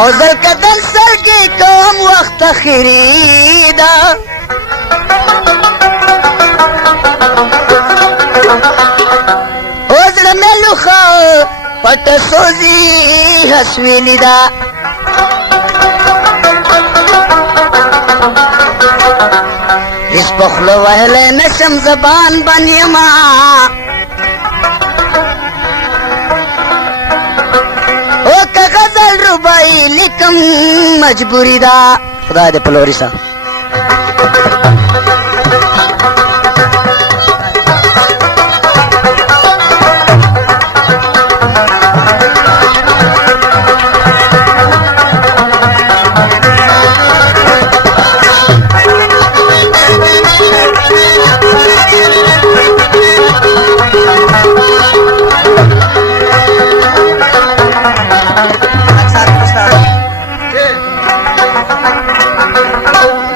اوزل کدل سرګي کوم وخت خریدا اوزل ملوخه پټ سوزي حسویلی دا اس پخلو وهله نشم زبان بنیما ربائی لیکم مجبوری دا خدا دے پلوری سا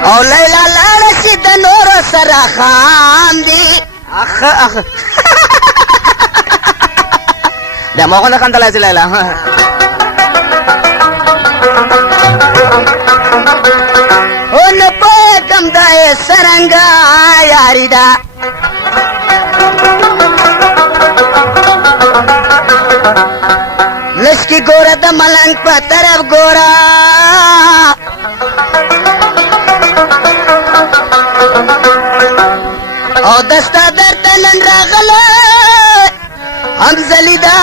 او لیلا لارسی د نور سره خان دی اخ بیا ما غونډه خندلای سي لیلا او نه پوهېږم دا یې څرنګه یاري ده لشکي ګوره د ملنګ په طرف ګوره او دستا درته نن راغله هم زلیدا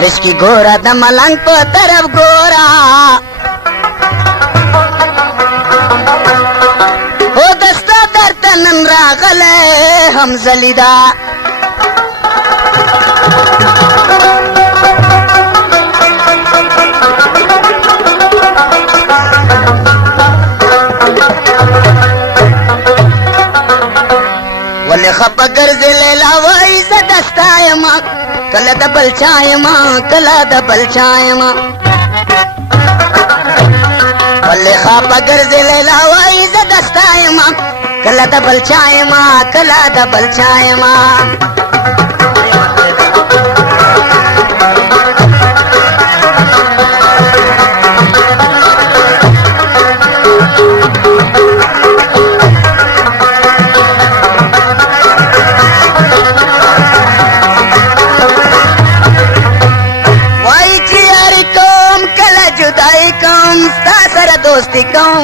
لشکي ګوره د ملنګ په طرف ګوره او دستا درته نن راغله هم زلیدا ولی خپا گرزی لیلا وائی زدستا ما کلا دا بلچائی ما کلا دا بلچائی ما ولی خپا گرزی لیلا وائی زدستا ما کلا دا بلچائی ما کلا دا بلچائی ما दोस्ती कहूँ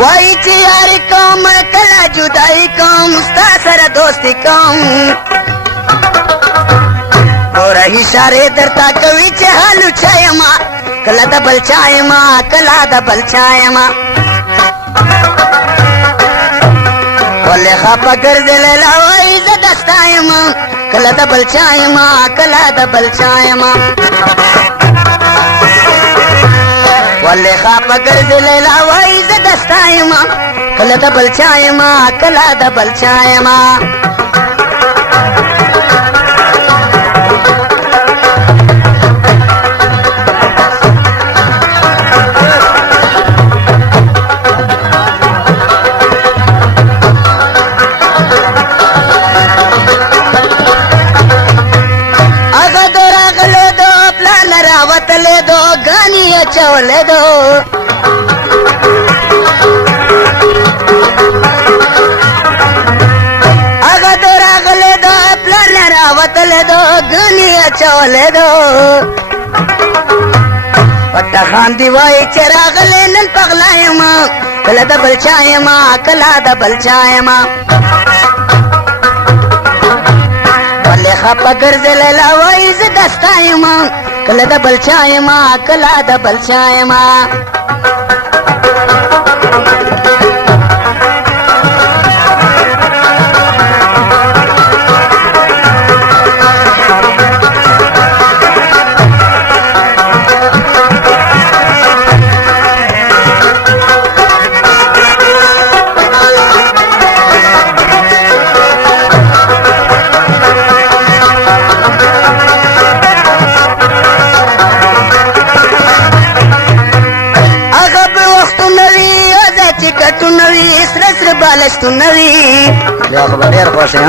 वही चियारी कौम कला जुदाई कौम सर दोस्ती कहूँ और इशारे दरता कवि चहालू छायमा कला दबल छायमा कला दबल छायमा बोले खापा कर दे लेला वही दस्तायमा कला दबल छायमा कला दबल छायमा वल्ले खापा कर दे लेला वही दस्तायमा कला दबल छायमा कला दबल छायमा चवले दो अग दो रागले दो प्लान रावत ले दो गनिया चवले दो पट्टा खान दिवाई चरागले नन पगलाए माँ कला दबल छाए माँ कला दबल छाए माँ बल्ले खापा गर्जे ले लावाई से दस्ताए माँ कला दबल छाए माँ कला दबल छाए माँ بالښت نوي بیا خو به ډېر خوښ یې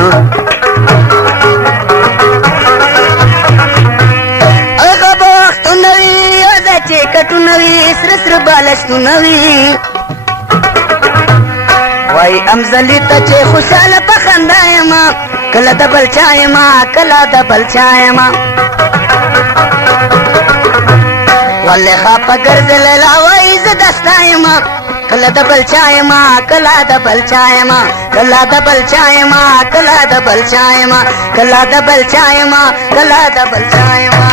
هغه به وختونه وي هغه چې کټونه وي سره سره بالښتونه وي وای امزلي ته چې خوشحاله په خندا یمه کله د بل چا یمه کله د بل چا یمه ولې خفه ګرځې لیلا وایي زه د ستا یمه کله د بل چا یمه کله د بل چا یمه کله د بل چا یمه کله د بل چا یمه کله د بل چا یمه کله د بل چا یمه